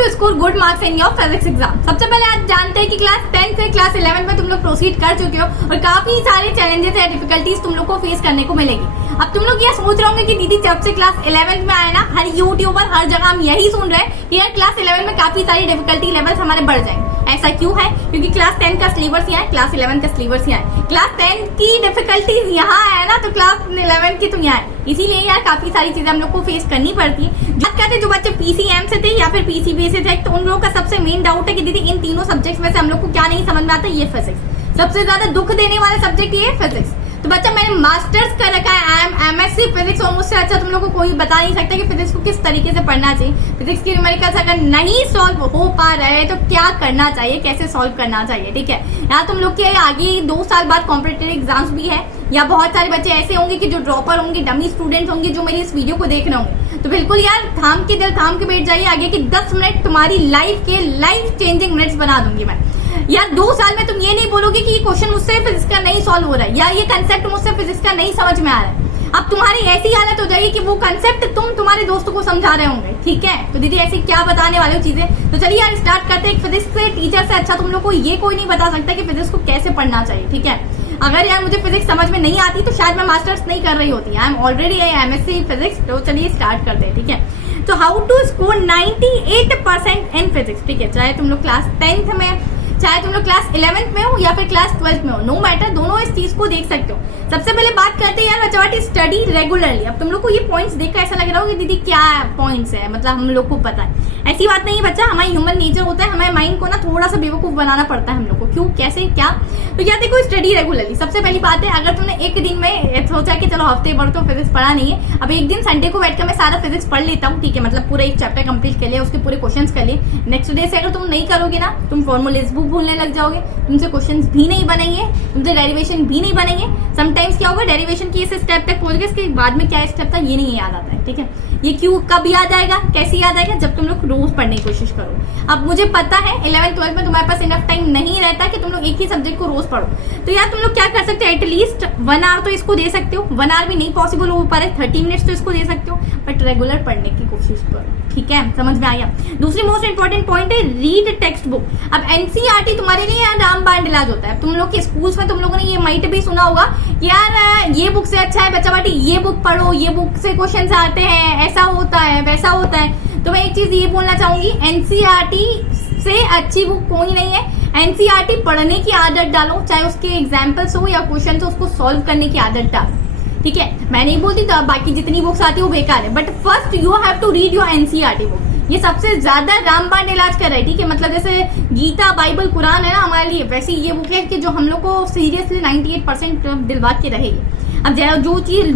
To score good marks in your physics exam. सबसे पहले आप जानते हैं कि क्लास 10 से क्लास 11 में तुम लोग प्रोसीड कर चुके हो और काफी सारे चैलेंजेस या डिफिकल्टीज तुम लोग को फेस करने को मिलेगी। अब तुम लोग ये सोच रहे होंगे कि दीदी जब से क्लास 11 में आए ना, हर यूट्यूबर हर जगह हम यही सुन रहे हैं कि यार क्लास 11 में काफी सारी डिफिकल्टी लेवल्स हमारे बढ़ जाएंगे। ऐसा क्यों है? क्योंकि क्लास 10 का सिलेबस यहाँ है, क्लास 11 का सिलेबस यहाँ है। क्लास 10 की डिफिकल्टीज यहाँ है ना, तो क्लास 11 की तो यहाँ है। इसीलिए यार काफी सारी चीजें हम लोग को फेस करनी पड़ती है। बात करते हैं जो बच्चे पीसीएम से थे या फिर पीसीबी से थे, तो उन लोगों का सबसे मेन डाउट है कि दीदी इन तीनों सब्जेक्ट्स में से हम लोग को क्या नहीं समझ में आता, ये फिजिक्स। सबसे ज्यादा दुख देने वाला सब्जेक्ट ये है फिजिक्स। तो बच्चा मैंने मास्टर्स कर रखा है, एमएससी फिजिक्स, और मुझसे अच्छा तुम लोग को कोई बता नहीं सकता कि फिजिक्स को किस तरीके से पढ़ना चाहिए। फिजिक्स की न्यूमेरिकल्स अगर नहीं सॉल्व हो पा रहे तो क्या करना चाहिए, कैसे सॉल्व करना चाहिए, ठीक है। यहाँ तुम लोग के आगे 2 साल बाद कॉम्पिटिटिव एग्जाम्स भी है, या बहुत सारे बच्चे ऐसे होंगे कि जो ड्रॉपर होंगे, डमी स्टूडेंट्स होंगे जो मेरी इस वीडियो को देख रहे होंगे। तो बिल्कुल यार थाम के दिल थाम के बैठ जाइए आगे कि 10 मिनट तुम्हारी लाइफ के लाइफ चेंजिंग मिनट्स बना दूंगी मैं। यार 2 साल में तुम ये नहीं बोलोगे कि ये क्वेश्चन मुझसे फिजिक्स का नहीं सॉल्व हो रहा है, या ये कंसेप्ट मुझसे फिजिक्स का नहीं समझ में आ रहा है। अब तुम्हारी ऐसी हालत हो जाएगी कि वो कंसेप्ट तुम तुम्हारे दोस्तों को समझा रहे होंगे, ठीक है। तो दीदी ऐसी क्या बताने वाले हो चीजें। तो चलिए यार स्टार्ट करते हैं। फिजिक्स से टीचर से अच्छा तुम लोग को ये कोई नहीं बता सकता कि फिजिक्स को कैसे पढ़ना चाहिए, ठीक है। अगर यार मुझे फिजिक्स समझ में नहीं आती तो शायद मैं मास्टर्स नहीं कर रही होती। I am already MSc physics. तो चलिए स्टार्ट करते हैं, ठीक है। तो how to score 98% in physics, ठीक है। चाहे तुम लोग क्लास 10th में, चाहे तुम लोग क्लास 11th में हो या फिर क्लास 12th में हो, नो मैटर, दोनों इस चीज को देख सकते हो। सबसे पहले बात करते हैं यार बच्चा व्हाट इज स्टडी रेगुलरली। अब तुम लोग को ये पॉइंट्स देखकर ऐसा लग रहा होगा कि दीदी क्या पॉइंट्स है, मतलब हम लोग को पता है। ऐसी बात नहीं बच्चा, हमारा ह्यूमन नेचर होता है, हमारे माइंड को ना थोड़ा सा बेवकूफ बनाना पड़ता है हम लोग को। क्यों, कैसे, क्या? तो क्या देखो, स्टडी रेगुलरली सबसे पहली बात है। अगर तुमने एक दिन में सोचा कि चलो हफ्ते भर तो फिजिक्स पढ़ा नहीं है, अब एक दिन संडे को बैठकर मैं सारा फिजिक्स पढ़ लेता हूँ, ठीक है, मतलब पूरा एक चैप्टर कंप्लीट कर लिया, उसके पूरे क्वेश्चन कर लिए। नेक्स्ट डे से अगर तुम नहीं करोगे ना, तुम फॉर्मूलेज बुक भूलने लग जाओगे, तुमसे क्वेश्चंस भी नहीं बनेंगे, तुमसे डेरिवेशन भी नहीं बनेंगे। समटाइम्स क्या होगा, डेरिवेशन की इस स्टेप तक पहुंच गए, इसके बाद में क्या स्टेप था ये नहीं याद आता है, ठीक है। ये क्यों कब याद आएगा, कैसे याद आएगा, जब तुम लोग रोज पढ़ने की कोशिश करो। अब मुझे पता है 11th 12th में तुम्हारे पास इनफ टाइम नहीं रहता कि तुम लोग एक ही सब्जेक्ट को रोज पढ़ो। तो यार तुम लोग क्या कर सकते हो, एटलीस्ट 1 आवर तो इसको दे सकते हो। 1 आवर भी नहीं पॉसिबल हो पा रहे, 30 मिनट्स तो इसको दे सकते हो, बट रेगुलर पढ़ने की कोशिश करो, ठीक है। समझ में आया। दूसरी मोस्ट इंपॉर्टेंट पॉइंट है रीड टेक्स्ट बुक। अब एनसीईआरटी तुम्हारे लिए यार रामबाण इलाज होता है। तुम लोग के स्कूल्स में तुम लोगों ने ये माइट भी सुना होगा कि यार ये बुक से अच्छा है बच्चा बाटी ये बुक पढ़ो, ये बुक से क्वेश्चन आते हैं, ऐसा होता है वैसा होता है। तो मैं एक चीज ये बोलना चाहूंगी, एनसीईआरटी से अच्छी बुक कोई नहीं है। एनसीईआरटी पढ़ने की आदत डालो, चाहे उसके एग्जाम्पल्स हो या क्वेश्चन हो, उसको सॉल्व करने की आदत डालो, ठीक है। मैं नहीं बोलती तो बाकी जितनी बुक्स आती है वो बेकार है, but first you have to read your NCERT book. ये सबसे ज्यादा रामबाण इलाज कर रहा है, ठीक है। मतलब जैसे गीता, बाइबल, कुरान है ना हमारे लिए, वैसे ये बुक है कि जो हम लोग को सीरियसली 98% दिलवा के रहेगी। अब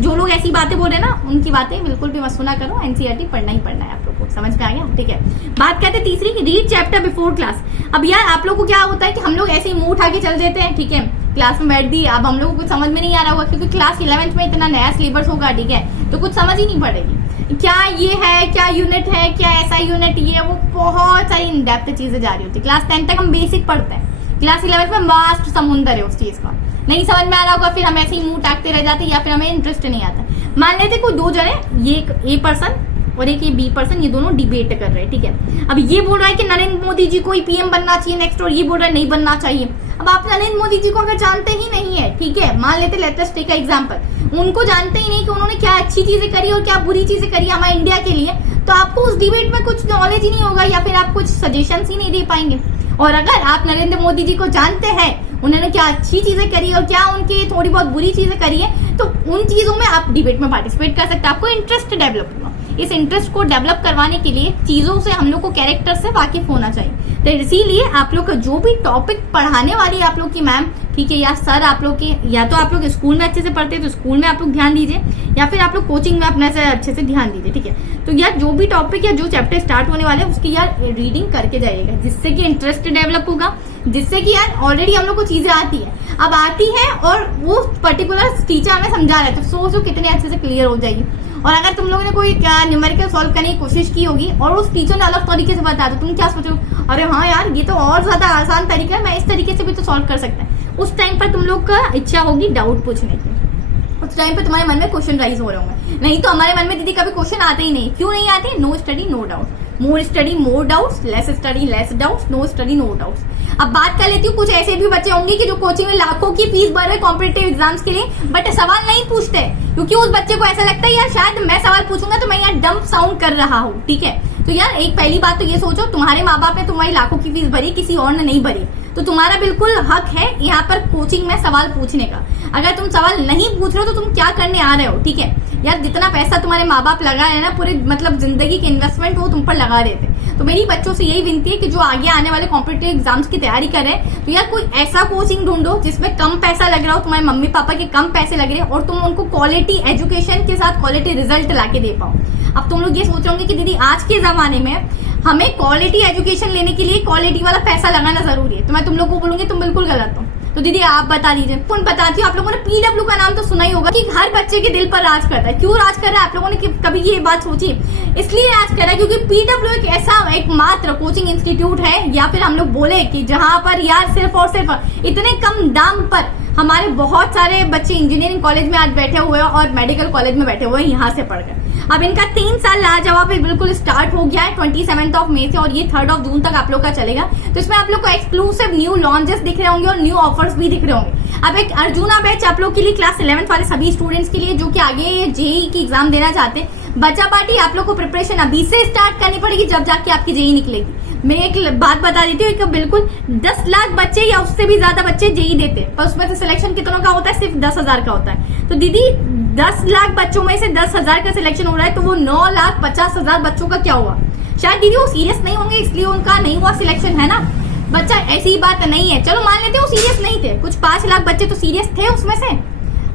जो लोग ऐसी बातें बोल रहे हैं ना, उनकी बातें बिल्कुल भी मत सुना करो। एनसीईआरटी पढ़ना ही पढ़ना है आप लोग को, समझ में आ गया, ठीक है। बात करते हैं तीसरी, रीड चैप्टर बिफोर क्लास। अब यार आप लोग को क्या होता है कि हम लोग ऐसे ही मुंह उठा के चल देते हैं, ठीक है, क्लास में बैठ दी। अब हम लोग को कुछ समझ में नहीं आ रहा होगा क्योंकि क्लास 11th में इतना नया सिलेबस होगा, ठीक है, तो कुछ समझ ही नहीं पड़ेगी। क्या ये है, क्या यूनिट है, क्या ऐसा यूनिट, ये वो बहुत सारी इन डेप्थ चीजें जा रही होती है। क्लास 10 तक हम बेसिक पढ़ते हैं, क्लास 11th में वास्ट समुंदर है उस चीज का, नहीं समझ में आ रहा होगा, फिर हम ऐसे ही मुंह टाकते रह जाते या फिर हमें इंटरेस्ट नहीं आता। मान लेते कोई 2 जने, ये एक ए पर्सन और एक ये बी पर्सन, ये दोनों डिबेट कर रहे हैं, ठीक है। अब ये बोल रहा है कि नरेंद्र मोदी जी को ही पीएम बनना चाहिए नेक्स्ट, और ये बोल रहा है नहीं बनना चाहिए। अब आप नरेंद्र मोदी जी को अगर जानते ही नहीं है, ठीक है, मान लेते लेट अस टेक एग्जांपल, उनको जानते ही नहीं कि उन्होंने क्या अच्छी चीजें करी और क्या बुरी चीजें करी हमारे इंडिया के लिए, तो आपको उस डिबेट में कुछ नॉलेज ही नहीं होगा या फिर आप कुछ सजेशंस ही नहीं दे पाएंगे। और अगर आप नरेंद्र मोदी जी को जानते हैं, उन्होंने क्या अच्छी चीजें करी और क्या उनकी थोड़ी बहुत बुरी चीजें करी है, तो उन चीजों में आप डिबेट में पार्टिसिपेट कर सकते हैं। आपको इंटरेस्ट डेवलप होगा। इस इंटरेस्ट को डेवलप करवाने के लिए चीजों से हम लोग को कैरेक्टर से वाकिफ होना चाहिए। तो इसीलिए आप लोग का जो भी टॉपिक पढ़ाने वाली है आप लोग की मैम, ठीक है, या सर आप लोग के, या तो आप लोग स्कूल में अच्छे से पढ़ते हैं तो स्कूल में आप लोग ध्यान दीजिए, या फिर आप लोग कोचिंग में अपने से अच्छे से ध्यान दीजिए, ठीक है। तो यार जो भी टॉपिक या जो चैप्टर स्टार्ट होने वाले हैं उसकी यार रीडिंग करके जाइएगा, जिससे कि इंटरेस्ट डेवलप होगा, जिससे कि यार ऑलरेडी हम लोग को चीजें आती है, अब आती है और वो पर्टिकुलर टीचर हमें समझा रहा है, तो सोचो कितने अच्छे से क्लियर हो जाएगी। और अगर तुम लोगों ने कोई न्यूमेरिकल सॉल्व करने की कोशिश की होगी और उस टीचर ने अलग तरीके से बताया तो तुम क्या सोचो, अरे हाँ यार ये तो और ज्यादा आसान तरीका है, मैं इस तरीके से भी तो सॉल्व कर सकता है। उस टाइम पर तुम लोग का इच्छा होगी डाउट पूछने की, उस टाइम पे तुम्हारे मन में क्वेश्चन राइज हो रहे होंगे। नहीं तो हमारे मन में दीदी कभी क्वेश्चन आते ही नहीं। क्यों नहीं आते? No study no doubt. More study more doubts, less study less doubts, no study no doubts. अब बात कर लेती हूँ, कुछ ऐसे भी बच्चे होंगे कि जो कोचिंग में लाखों की फीस भर रहे कॉम्पिटेटिव एग्जाम्स के लिए, बट सवाल नहीं पूछते क्योंकि उस बच्चे को ऐसा लगता है यार शायद मैं सवाल पूछूंगा तो मैं यार डंप साउंड कर रहा हूँ। ठीक है, तो यार एक पहली बात तो ये सोचो, तुम्हारे माँ बाप ने तुम्हारी लाखों की फीस भरी, किसी और ने नहीं भरी, तो तुम्हारा बिल्कुल हक है यहाँ पर कोचिंग में सवाल पूछने का। अगर तुम सवाल नहीं पूछ रहे हो तो तुम क्या करने आ रहे हो। ठीक है यार, जितना पैसा तुम्हारे माँ बाप लगा है ना, पूरे मतलब जिंदगी के इन्वेस्टमेंट वो तुम पर लगा रहे थे। तो मेरी बच्चों से यही विनती है कि जो आगे आने वाले कॉम्पिटेटिव एग्जाम्स की तैयारी करें, तो यार कोई ऐसा कोचिंग ढूंढो जिसमें कम पैसा लग रहा हो, तुम्हारे मम्मी पापा के कम पैसे लग रहे हैं और तुम उनको क्वालिटी एजुकेशन के साथ क्वालिटी रिजल्ट ला के दे पाओ। अब तुम लोग ये सोच रहे होंगे कि दीदी आज के जमाने में हमें क्वालिटी एजुकेशन लेने के लिए क्वालिटी वाला पैसा लगाना जरूरी है, तो मैं तुम लोग को बोलूंगी तुम बिल्कुल गलत हो। तो दीदी आप बता दीजिए। कौन बताती हूँ, आप लोगों ने पीडब्ल्यू का नाम तो सुना ही होगा कि हर बच्चे के दिल पर राज करता है। क्यों राज कर रहा है, आप लोगों ने कभी ये बात सोची? इसलिए राज कर रहा है क्योंकि पीडब्ल्यू एक ऐसा एकमात्र कोचिंग इंस्टीट्यूट है, या फिर हम लोग बोले कि जहां पर यार सिर्फ और सिर्फ इतने कम दाम पर हमारे बहुत सारे बच्चे इंजीनियरिंग कॉलेज में आज बैठे हुए हैं और मेडिकल कॉलेज में बैठे हुए हैं यहाँ से पढ़कर। अब इनका 3 साल लाजवाब बिल्कुल स्टार्ट हो गया है 27 मई से, और ये 3 जून तक आप लोग का चलेगा। तो इसमें आप लोग को एक्सक्लूसिव न्यू लॉन्चेस दिख रहे होंगे और न्यू ऑफर्स भी दिख रहे होंगे। अब एक अर्जुना बैच आप लोग के लिए क्लास 11th वाले सभी स्टूडेंट्स के लिए जो कि आगे जेई की एग्जाम देना चाहते हैं। बच्चा पार्टी आप लोग को प्रिपरेशन अभी से स्टार्ट करनी पड़ेगी, जब जाके आपकी जेई निकलेगी। मैं एक बात बता देती हूँ कि बिल्कुल 10 लाख बच्चे या उससे भी ज्यादा बच्चे जेई देते हैं, पर उसमें से सिलेक्शन कितनों का होता है? सिर्फ 10,000 का होता है। तो दीदी 10 लाख बच्चों में से 10,000 का सिलेक्शन हो रहा है, तो वो 9,50,000 बच्चों का क्या हुआ? शायद दीदी वो सीरियस नहीं होंगे इसलिए उनका नहीं हुआ सिलेक्शन, है ना बच्चा? ऐसी बात नहीं है, चलो मान लेते वो सीरियस नहीं थे, कुछ 5 लाख बच्चे तो सीरियस थे उसमें से,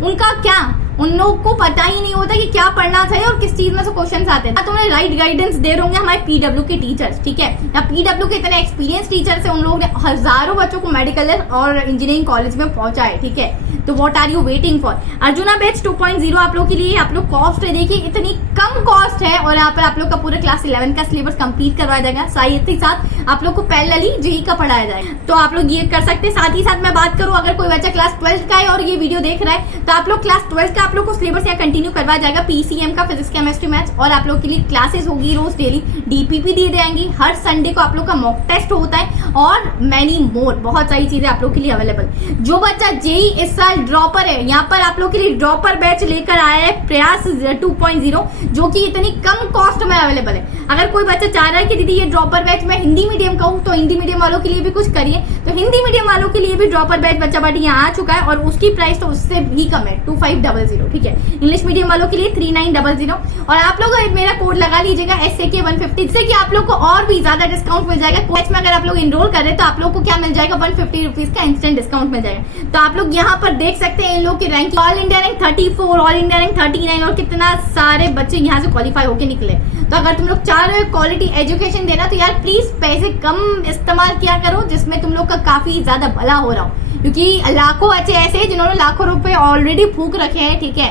उनका क्या? उन लोगों को पता ही नहीं होता कि क्या पढ़ना चाहिए और किस चीज में से क्वेश्चन आते हैं। तुम्हें राइट गाइडेंस दे रहे होंगे हमारे पीडब्ल्यू के टीचर्स। ठीक है, या पीडब्ल्यू के इतने एक्सपीरियंस टीचर्स है, उन लोगों ने हजारों बच्चों को मेडिकल और इंजीनियरिंग कॉलेज में पहुंचा है। ठीक है, तो what are you waiting for? Arjuna batch 2.0 आप लोग के लिए आप लोग कॉस्ट है, देखिए इतनी कम कॉस्ट है, और यहाँ पर आप लोग का पूरा क्लास 11 का सिलेबस कंप्लीट करवाया जाएगा। साथ ही साथ आप लोग को पैरेलली जेईई का पढ़ाया जाएगा, तो आप लोग ये कर सकते हैं। साथ ही साथ मैं बात करूं, अगर कोई बच्चा क्लास 12 का है और ये वीडियो देख रहा है, तो आप लोग क्लास 12 का आप लोग को सिलेबस यहाँ कंटिन्यू करवाया जाएगा। पीसीएम का, फिजिक्स केमिस्ट्री मैथ्स, और आप लोग के लिए क्लासेस होगी रोज डेली, डीपीपी दी जाएंगी, हर संडे को आप लोग का मॉक टेस्ट होता है, और मैनी मोर बहुत सारी चीजें आप लोग के लिए अवेलेबल। जो बच्चा जेईई इस साल ड्रॉपर है, यहाँ पर आप लोग के लिए ड्रॉपर बैच लेकर आया है प्रयास 2.0, जो कि इतनी कम कॉस्ट में अवेलेबल है। अगर कोई बच्चा चाह रहा है कि दीदी ये ड्रॉपर बैच मैं हिंदी मीडियम का हूँ, तो हिंदी मीडियम वालों के लिए भी कुछ करिए, तो हिंदी मीडियम वालों के लिए भी ड्रॉपर बैच बच्चा पार्टी यहाँ आ चुका है, और उसकी प्राइस तो उससे भी कम है 2500। ठीक है, इंग्लिश मीडियम वालों के लिए 3900, और आप लोग मेरा कोड लगा लीजिएगा SAK 150, इससे कि आप लोग को और भी ज्यादा डिस्काउंट मिल जाएगा। बैच में अगर आप लोग एनरोल कर रहे हैं तो आप लोग को क्या मिल जाएगा? 150 रुपीज का इंस्टेंट डिस्काउंट मिल जाएगा। तो आप लोग यहाँ पर देख सकते हैं इन लोग की rank, all India rank 34, all India rank 39, और कितना सारे बच्चे यहाँ से क्वालिफाई होके निकले। तो अगर तुम लोग चाह रहे हो क्वालिटी एजुकेशन देना, तो यार प्लीज पैसे कम इस्तेमाल किया करो, जिसमें तुम लोग का काफी ज्यादा भला हो रहा हो, क्योंकि लाखों बच्चे ऐसे हैं जिन्होंने लाखों रुपए ऑलरेडी फूक रखे हैं। ठीक है,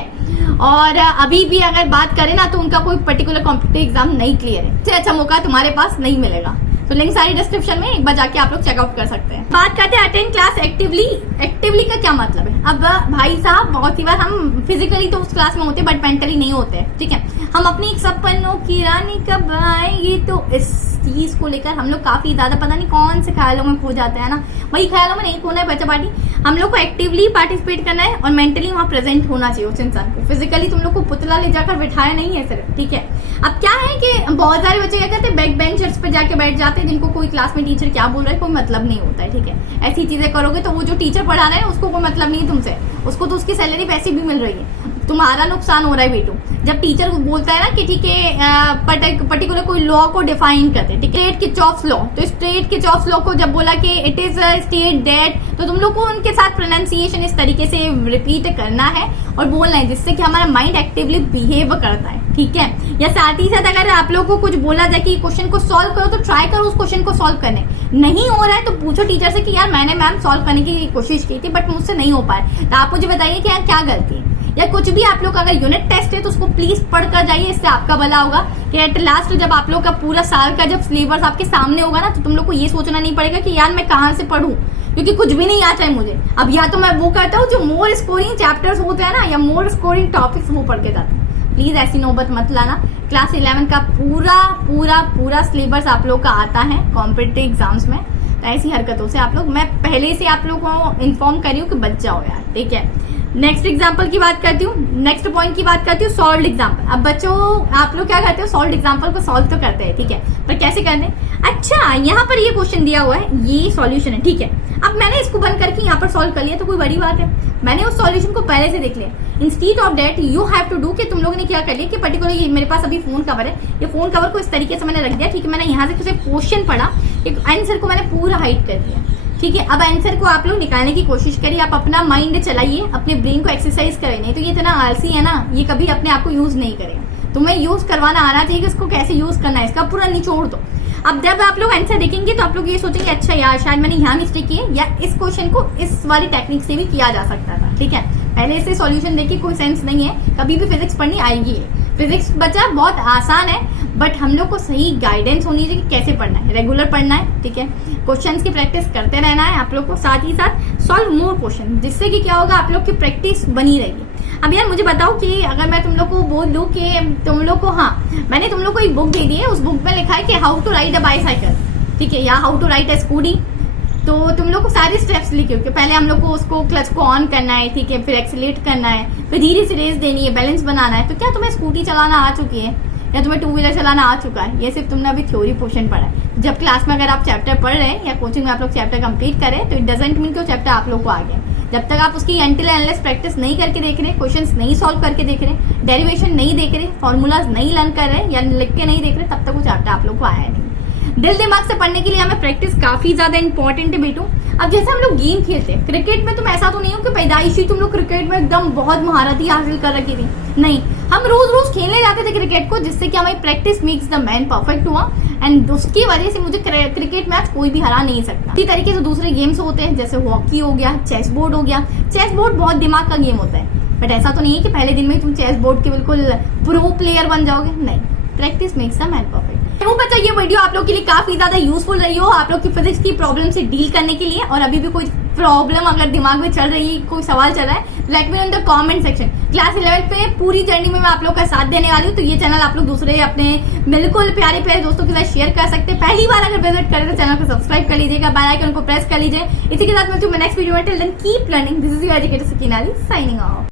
और अभी भी अगर बात करें ना, तो उनका कोई पर्टिकुलर कॉम्पिटिटिव एग्जाम नहीं क्लियर है, इससे अच्छा मौका तुम्हारे पास नहीं मिलेगा। तो लिंक सारी डिस्क्रिप्शन में, एक बार जाके आप लोग चेकआउट कर सकते हैं। बात करते हैं अटेंड क्लास एक्टिवली। एक्टिवली का क्या मतलब है? अब भाई साहब, बहुत सी बार हम फिजिकली तो उस क्लास में होते बट मेंटली नहीं होते। ठीक है, हम अपनी सपनों की रानी कब आएगी, तो इस चीज को लेकर हम लोग काफी ज्यादा पता नहीं कौन से ख्यालों में खो जाते हैं ना। वही ख्यालों में नहीं खोना है बच्चा पार्टी, हम लोग को एक्टिवली पार्टिसिपेट करना है और मेंटली वहाँ प्रेजेंट होना चाहिए उस इंसान को। फिजिकली तुम लोग को पुतला ले जाकर बिठाया नहीं है सिर्फ। ठीक है, अब क्या है कि बहुत सारे बच्चे क्या कहते हैं, बैक बेंचर्स पे जाके बैठ जाते हैं, जिनको कोई क्लास में टीचर क्या बोल रहा है कोई मतलब नहीं होता है। ठीक है, ऐसी चीजें करोगे तो वो जो टीचर पढ़ा रहा है उसको कोई मतलब नहीं है तुमसे, उसको तो उसकी सैलरी वैसे भी मिल रही है, तुम्हारा नुकसान हो रहा है बेटू। जब टीचर बोलता है ना कि ठीक है पर्टिकुलर कोई लॉ को डिफाइन करते हैं, स्टेट किर्चॉफ्स लॉ, तो स्टेट किर्चॉफ्स लॉ को जब बोला कि इट इज स्टेट दैट, तो तुम लोग को उनके साथ प्रोनाउंसिएशन इस तरीके से रिपीट करना है और बोलना है, जिससे कि हमारा माइंड एक्टिवली बिहेव करता है। ठीक है, या साथ ही साथ अगर आप लोग को कुछ बोला जाए कि क्वेश्चन को सॉल्व करो, तो ट्राई करो उस क्वेश्चन को सॉल्व करने। नहीं हो रहा है तो पूछो टीचर से कि यार मैंने मैम सॉल्व करने की कोशिश की थी बट मुझसे नहीं हो पाया, तो आप मुझे बताइए कि यार क्या गलती है। या कुछ भी आप लोग अगर यूनिट टेस्ट है तो उसको प्लीज पढ़ कर जाइए, इससे आपका भला होगा कि एट लास्ट जब आप लोग का पूरा साल का जब सिलेबस आपके सामने होगा ना, तो तुम लोग को ये सोचना नहीं पड़ेगा कि यार मैं कहाँ से पढ़ूं, क्योंकि कुछ भी नहीं आता है मुझे। अब या तो मैं वो करता हूँ जो मोर स्कोरिंग चैप्टर्स होते हैं ना, या मोर स्कोरिंग टॉपिक्स वो पढ़ के जाता हूँ। प्लीज ऐसी नौबत मत लाना। क्लास 11 का पूरा पूरा पूरा सिलेबस आप लोग का आता है कॉम्पिटिटिव एग्जाम्स में, तो ऐसी हरकतों से आप लोग, मैं पहले से आप लोगों को इन्फॉर्म करी हूँ कि बच जाओ यार, ठीक है। नेक्स्ट एग्जाम्पल की बात करती हूँ, नेक्स्ट पॉइंट की बात करती हूँ, सॉल्व्ड एग्जाम्पल। अब बच्चों आप लोग क्या करते हो, सॉल्व्ड एग्जाम्पल को सॉल्व तो करते हैं, ठीक है, पर कैसे करने। अच्छा यहाँ पर ये क्वेश्चन दिया हुआ है, ये सॉल्यूशन है, ठीक है। अब मैंने इसको बंद करके यहाँ पर सॉल्व कर लिया तो कोई बड़ी बात है, मैंने उस सॉल्यूशन को पहले से देख लिया। Instead of that you have to do कि तुम लोगों ने क्या कर लिया कि पर्टिकुलरली मेरे पास अभी फोन कवर है, ये फोन कवर को इस तरीके से मैंने रख दिया, ठीक है। मैंने यहाँ से क्वेश्चन पढ़ा, एक आंसर को मैंने पूरा हाइड कर दिया, ठीक है। अब आंसर को आप लोग निकालने की कोशिश करिए, आप अपना माइंड चलाइए, अपने ब्रेन को एक्सरसाइज करें, नहीं तो ये इतना आलसी है ना, ये कभी अपने आप को यूज नहीं करेगा। तुम्हें यूज करवाना आना चाहिए कि इसको कैसे यूज करना है, इसका पूरा निचोड़ दो। अब जब आप लोग आंसर देखेंगे तो आप लोग ये सोचेंगे अच्छा यार शायद मैंने यहाँ मिस्टेक की है, या इस क्वेश्चन को इस वाली टेक्निक से भी किया जा सकता था, ठीक है। पहले से सॉल्यूशन देखिए कोई सेंस नहीं है, कभी भी फिजिक्स पढ़नी आएगी है। फिजिक्स बच्चा बहुत आसान है, बट हम लोग को सही गाइडेंस होनी चाहिए कि कैसे पढ़ना है, रेगुलर पढ़ना है, ठीक है। क्वेश्चंस की प्रैक्टिस करते रहना है आप लोग को, साथ ही साथ सॉल्व मोर क्वेश्चन, जिससे कि क्या होगा आप लोग की प्रैक्टिस बनी रहेगी। अब यार मुझे बताओ कि अगर मैं तुम लोग को बोल दूं कि तुम लोग को, हाँ मैंने तुम लोग को एक बुक दे दी है, उस बुक में लिखा है कि how to ride a bicycle, ठीक है, या how to ride a scooty, तो तुम लोग को सारे स्टेप्स लिखे हो कि पहले हम लोग को उसको क्लच को ऑन करना है, ठीक है, फिर एक्सीलेट करना है, फिर धीरे से रेस देनी है, बैलेंस बनाना है। तो क्या तुम्हें स्कूटी चलाना आ चुकी है या तुम्हें टू व्हीलर चलाना आ चुका है? ये सिर्फ तुमने अभी थ्योरी पोर्शन पढ़ा है। जब क्लास में अगर आप चैप्टर पढ़ रहे हैं या कोचिंग में आप लोग चैप्टर कंप्लीट करें तो इट डजंट मीन कि वो चैप्टर आप लोग को आ गया। जब तक आप उसकी एंटिल एनालिसिस प्रैक्टिस नहीं करके देख रहे, क्वेश्चंस नहीं सॉल्व करके देख रहे, डेरिवेशन नहीं देख रहे, फॉर्मूलाज नहीं लर्न कर रहे या लिख के नहीं देख रहे, तब तक वो चैप्टर आप लोग को आया नहीं। दिल दिमाग से पढ़ने के लिए हमें प्रैक्टिस काफी ज्यादा इंपॉर्टेंट है बेटू। अब जैसे हम लोग गेम खेलते हैं, क्रिकेट में तुम ऐसा तो नहीं हो कि पैदाइशी तुम लोग क्रिकेट में एकदम बहुत महारत ही हासिल कर रखी थी, नहीं, हम रोज रोज खेलने जाते थे क्रिकेट को, जिससे कि हमारी practice makes the man perfect हुआ, एंड उसकी वजह से मुझे क्रिकेट मैच कोई भी हरा नहीं सकता। इसी तरीके से दूसरे गेम्स होते हैं, जैसे हॉकी हो गया, चेस बोर्ड हो गया। चेस बोर्ड बहुत दिमाग का गेम होता है, बट ऐसा तो नहीं है कि पहले दिन में तुम चेस बोर्ड के बिल्कुल प्रो प्लेयर बन जाओगे, नहीं, practice makes the man perfect. बच्चा ये वीडियो आप लोग के लिए काफी ज्यादा यूजफुल रही हो, आप लोग की फिजिक्स की प्रॉब्लम से डील करने के लिए, और अभी भी कोई प्रॉब्लम अगर दिमाग में चल रही है, कोई सवाल चल रहा है, let me know in the comment section. Class 11 पे पूरी जर्नी में मैं आप लोग का साथ देने वाली हूँ, तो ये चैनल आप लोग दूसरे अपने बिल्कुल प्यारे प्यारे दोस्तों के साथ शेयर कर सकते हैं। पहली बार अगर विजिट करें तो चैनल को सब्सक्राइब कर लीजिएगा, बेल आइकन को प्रेस कर लीजिए। इसी के साथ मैं नेक्स्ट वीडियो में, till then keep learning, this is your educator Sakina Ali signing of.